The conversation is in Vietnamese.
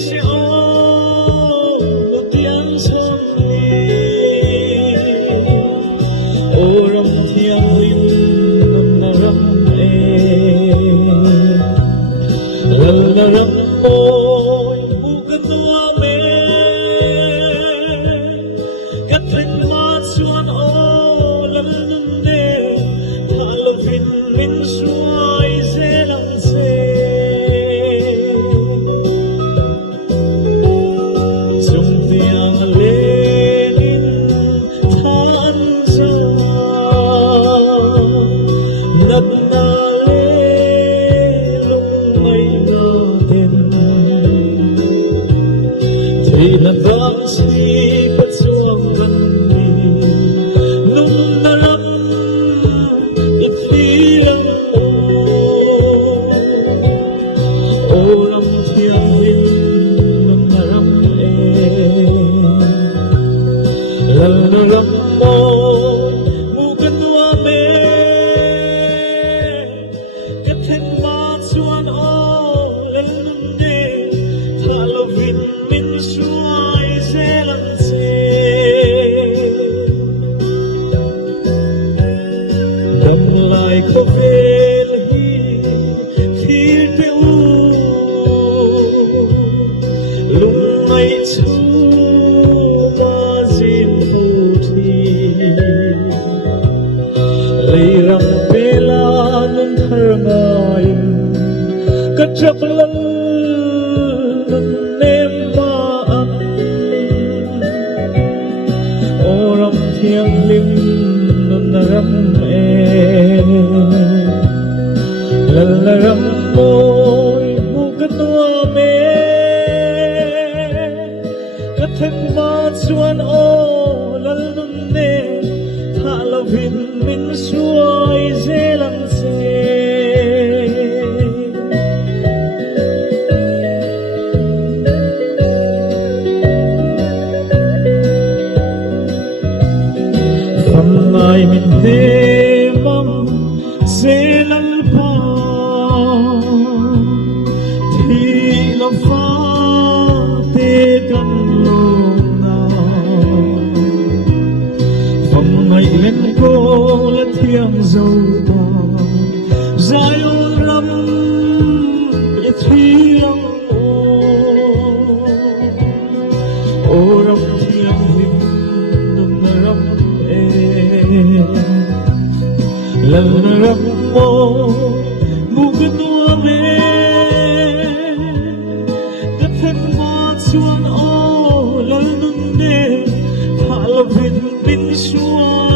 sẽ ôm được tiếng son đi ô râm thiêng linh na râm na râm môi bukan tua me katrin ma suan o lam nunde halovin min suai zelang se zum tiang lenin than sa nat na le lung mai na den thì là vang si bất xuông gần đi nung na lắm ít khi lắm ô lắm thiêng linh nung na lắm lần na lắm môi mu cần hoa mê kết thêm ma xuan ô lần nung đê thả lâu vinh min suai zelang se dan lai ko vel hi phir pe u lung mai chu ma zin ho thi lei ram pe la nun thar ngai ka chak lan thiêng linh na râm lần na râm môi bukan tua me kathen ma chuan o lal nun ne tha lovin min suai zelang se mai min te mam zelang pa thi lo fa te kan lo na phong mai len ko la thiang dâu ta zai ôn lam ye thi long o ram thiang lim nung na ram lần râm môi bukan tua me kathen ma chuan o lal nun ne thả lovin min suai